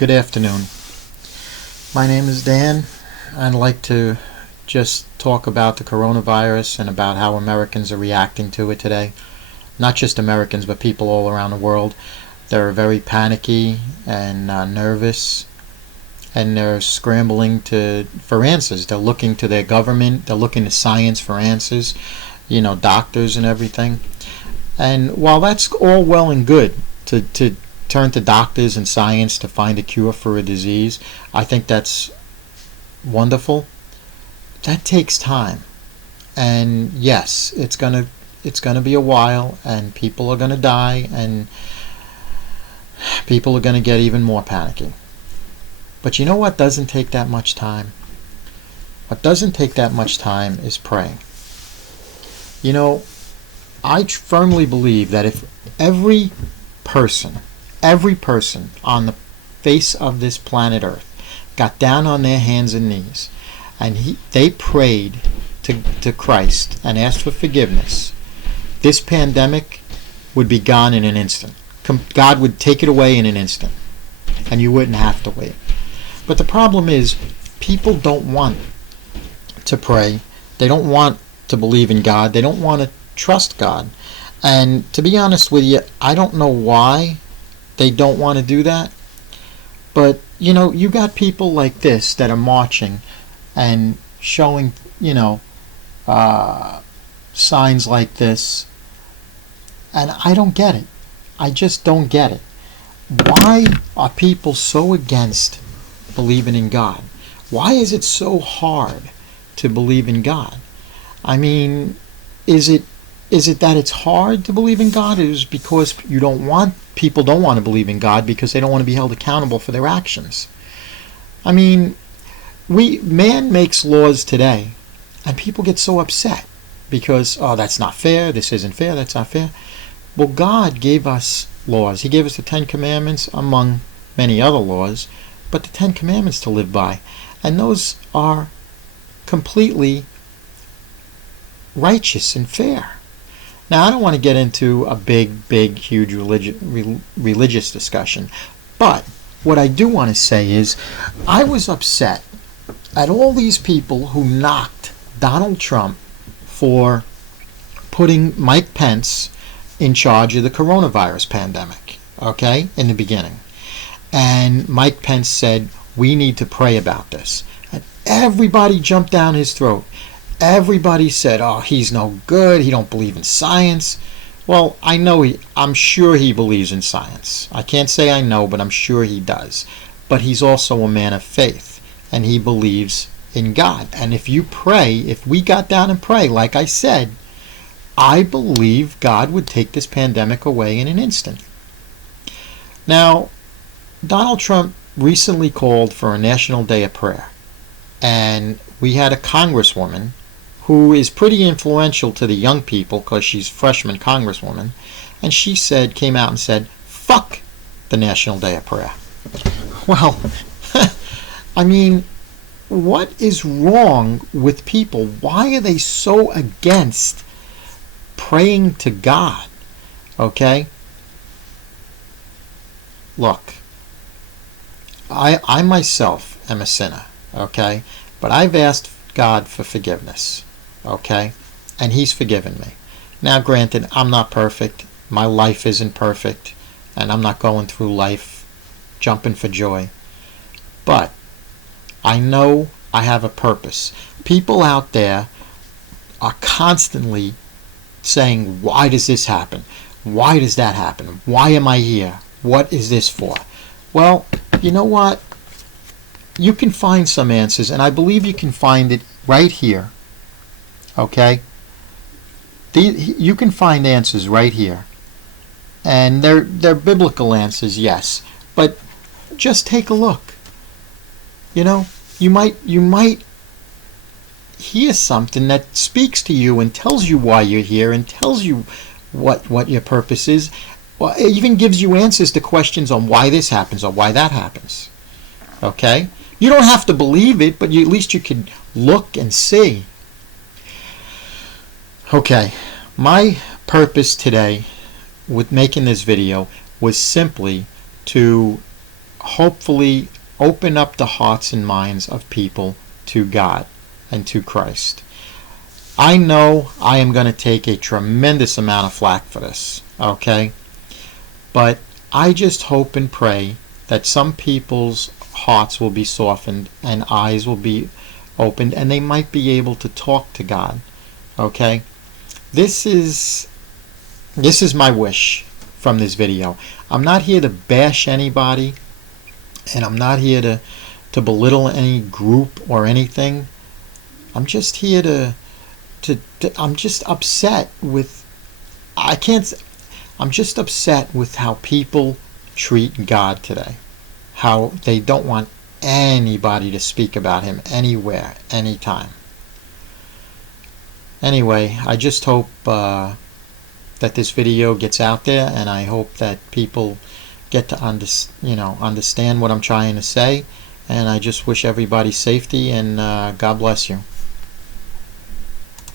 Good afternoon. My name is Dan. I'd like to just talk about the coronavirus and about how Americans are reacting to it today. Not just Americans, but people all around the world. They're very panicky and nervous, and they're scrambling for answers. They're looking to their government. They're looking to science for answers, doctors and everything. And while that's all well and good to turn to doctors and science to find a cure for a disease, I think that's wonderful. That takes time. And yes, it's gonna be a while, and people are gonna die, and people are gonna get even more panicky. But you know what doesn't take that much time? What doesn't take that much time is praying. I firmly believe that if every person on the face of this planet Earth got down on their hands and knees and they prayed to Christ and asked for forgiveness, this pandemic would be gone in an instant. God would take it away in an instant, and you wouldn't have to wait. But the problem is, people don't want to pray. They don't want to believe in God. They don't want to trust God. And to be honest with you, I don't know why they don't want to do that. But, you got people like this that are marching and showing, signs like this. And I don't get it. I just don't get it. Why are people so against believing in God? Why is it so hard to believe in God? I mean, is it that it's hard to believe in God? Is it because people don't want to believe in God because they don't want to be held accountable for their actions? I mean, man makes laws today, and people get so upset because, that's not fair, this isn't fair, that's not fair. Well, God gave us laws. He gave us the Ten Commandments, among many other laws, but the Ten Commandments to live by. And those are completely righteous and fair. Now, I don't want to get into a big, huge religious discussion, but what I do want to say is I was upset at all these people who knocked Donald Trump for putting Mike Pence in charge of the coronavirus pandemic, in the beginning. And Mike Pence said, we need to pray about this. And everybody jumped down his throat. Everybody said, he's no good, he don't believe in science. Well, I'm sure he believes in science. I can't say I know, but I'm sure he does. But he's also a man of faith, and he believes in God. And if we got down and pray, like I said, I believe God would take this pandemic away in an instant. Now, Donald Trump recently called for a National Day of Prayer. And we had a congresswoman who is pretty influential to the young people because she's a freshman congresswoman, and she came out and said, fuck the National Day of Prayer. Well, I mean, what is wrong with people? Why are they so against praying to God? Look, I myself am a sinner, but I've asked God for forgiveness, and he's forgiven me. Now, granted, I'm not perfect. My life isn't perfect, and I'm not going through life jumping for joy. But I know I have a purpose. People out there are constantly saying, why does this happen? Why does that happen? Why am I here? What is this for? Well, you know what? You can find some answers, and I believe you can find it right here. You can find answers right here. And they're biblical answers, yes. But just take a look. You might hear something that speaks to you and tells you why you're here and tells you what your purpose is. Well, it even gives you answers to questions on why this happens or why that happens. You don't have to believe it, but at least you can look and see. My purpose today with making this video was simply to hopefully open up the hearts and minds of people to God and to Christ. I know I am going to take a tremendous amount of flack for this, okay? But I just hope and pray that some people's hearts will be softened and eyes will be opened, and they might be able to talk to God, okay? This is my wish from this video. I'm not here to bash anybody, and I'm not here to belittle any group or anything. I'm just here to I'm just upset with I'm just upset with how people treat God today. How they don't want anybody to speak about him anywhere, anytime. Anyway, I just hope that this video gets out there, and I hope that people get to understand what I'm trying to say. And I just wish everybody safety, and God bless you.